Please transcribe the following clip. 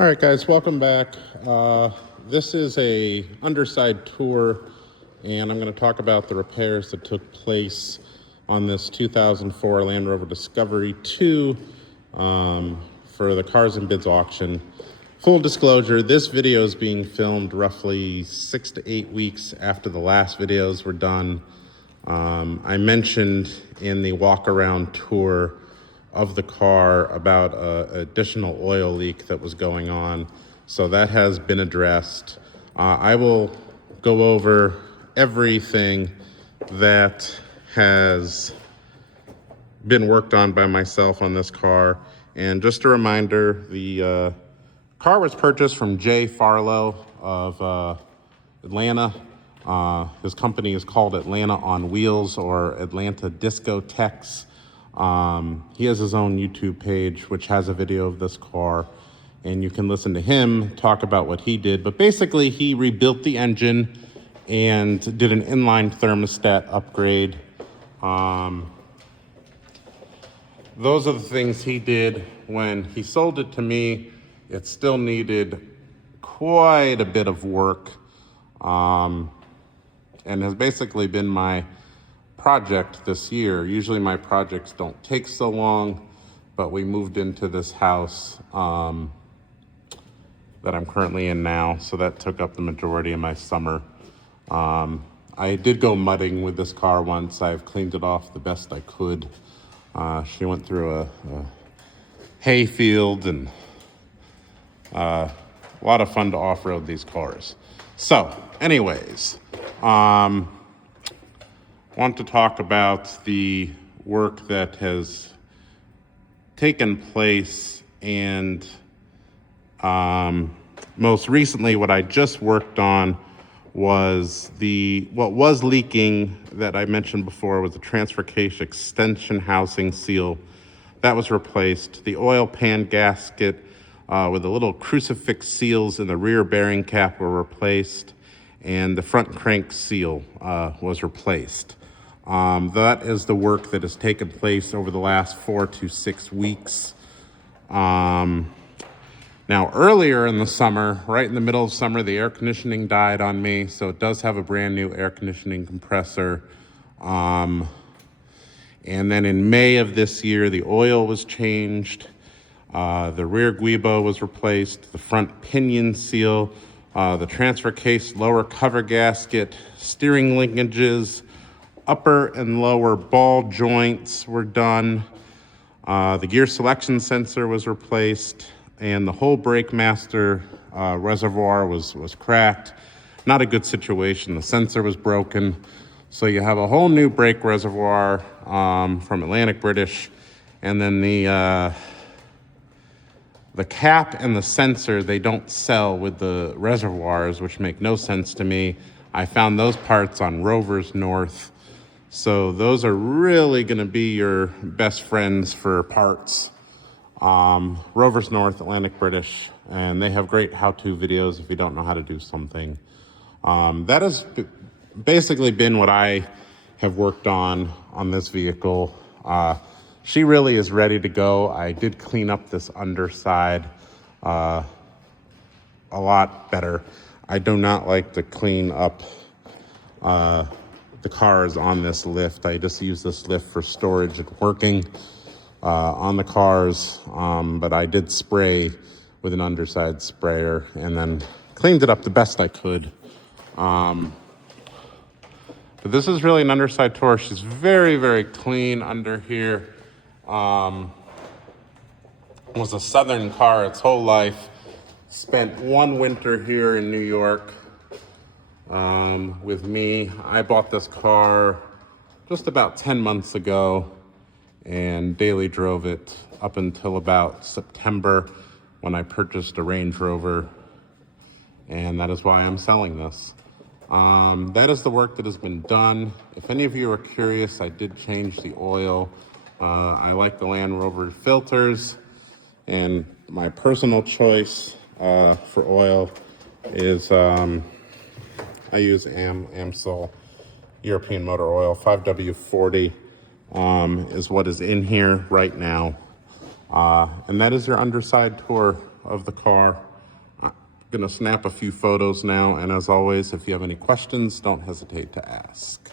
All right, guys, welcome back. This is a Underside tour, and I'm going to talk about the repairs that took place on this 2004 Land Rover Discovery 2 for the Cars and Bids auction. Full disclosure, this video is being filmed roughly 6 to 8 weeks after the last videos were done. I mentioned in the walk-around tour of the car about an additional oil leak that was going on. So that has been addressed. I will go over everything that has been worked on by myself on this car. And just a reminder, the car was purchased from Jay Farlow of Atlanta. His company is called Atlanta on Wheels, or Atlanta Discotheques. He has his own YouTube page, which has a video of this car, and you can listen to him talk about what he did. But basically, he rebuilt the engine and did an inline thermostat upgrade. Those are the things he did. When he sold it to me, it still needed quite a bit of work, and has basically been my project this year. Usually my projects don't take so long, but we moved into this house that I'm currently in now, so that took up the majority of my summer. I did go mudding with this car once. I've cleaned it off the best I could. She went through a hay field, and a lot of fun to off-road these cars. So anyways, want to talk about the work that has taken place, and most recently what I just worked on was what was leaking that I mentioned before was the transfer case extension housing seal. That was replaced. The oil pan gasket with the little crucifix seals in the rear bearing cap were replaced, and the front crank seal was replaced. That is the work that has taken place over the last 4 to 6 weeks. Now, earlier in the summer, right in the middle of summer, the air conditioning died on me, so it does have a brand new air conditioning compressor. And then in May of this year, the oil was changed, the rear guibo was replaced, the front pinion seal, the transfer case lower cover gasket, steering linkages, upper and lower ball joints were done. The gear selection sensor was replaced, and the whole brake master reservoir was cracked. Not a good situation. The sensor was broken. So you have a whole new brake reservoir from Atlantic British, and then the cap and the sensor, they don't sell with the reservoirs, which make no sense to me. I found those parts on Rovers North. So those are really going to be your best friends for parts. Rovers North, Atlantic British, and they have great how-to videos if you don't know how to do something. That has basically been what I have worked on this vehicle. She really is ready to go. I did clean up this underside a lot better. I do not like to clean up the cars on this lift. I just use this lift for storage and working on the cars, but I did spray with an underside sprayer and then cleaned it up the best I could. But this is really an underside tour. She's very, very clean under here. Was a Southern car its whole life. Spent one winter here in New York with me. I bought this car just about 10 months ago and daily drove it up until about September, when I purchased a Range Rover, and that is why I'm selling this. That is the work that has been done. If any of you are curious, I did change the oil. I like the Land Rover filters, and my personal choice for oil is I use Amsol European Motor Oil. 5W40 is what is in here right now. And that is your underside tour of the car. Gonna snap a few photos now, and as always, if you have any questions, don't hesitate to ask.